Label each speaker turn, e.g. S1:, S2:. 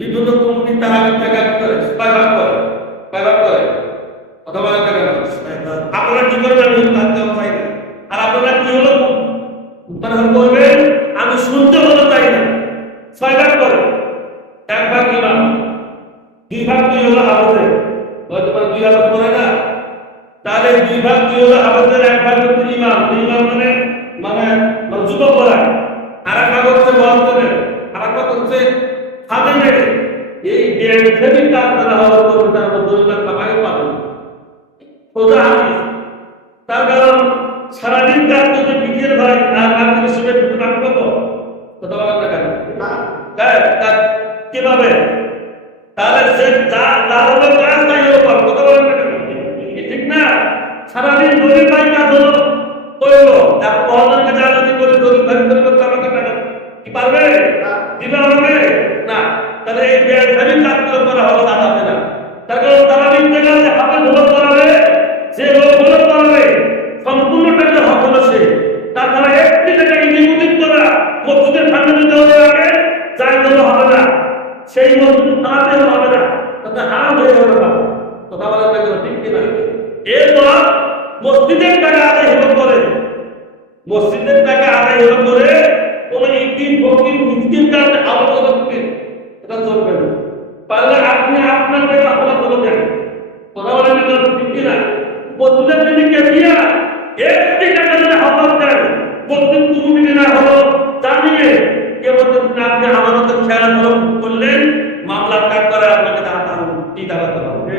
S1: বিভিন্ন কমিটি তারা টাকা করে। ভাগ করে? কয় করে? কথা বলা টাকা আপনারা কি করবেন আমি থাকতে চাই না আর আপনারা কি হলো? উত্তর করবেন আমি শুনতে হলো চাই না? ছয় করে। এক ভাগ ইমাম দুই ভাগ দুই হলো হাফেজের। হয়তো পারে দুই হাজার করে না? তাহলে দুই ভাগ দুই হলো হাফেজের, এক ভাগ হচ্ছে ইমাম। ইমাম মানে মানে মানে যুবক বলা আর এক ভাগ হচ্ছে মহাজনের আর এক ভাগ হচ্ছে হাফেজের এই করা হওয়ার করবে তার তার কারণ হ্যাঁ, তাহলে সে যা ঠিক না? সারাদিন যা যদি কি পারবে? না। তার তারা বিনতে গেলে করাবে, যে লোকগুলো করাবে, সম্পূর্ণ সে। লাগে যার জন্য সেই হবে না, তাতে হারাম হয়ে না। কথা বলার টাকা ঠিক কিনা? এরপর মসজিদের টাকা আদায় হলো করে মসজিদের টাকা আদায় হলো করে কোন ইকিম ফকির মিসকিন কারণে আলাদা এটা তাহলে আপনি আপনার জায়গা হলো কথা বলে নিলেন ঠিক কিনা? বলতে তিনি কেমিয়া একটি টাকা যদি হতাশ দেন বলতেন তুমি না হলো জানিয়ে কে বলতে আপনি আমাদের খেয়াল করলেন মামলা কাট করে, আপনাকে দাঁড়াতে হবে কি দাঁড়াতে হবে।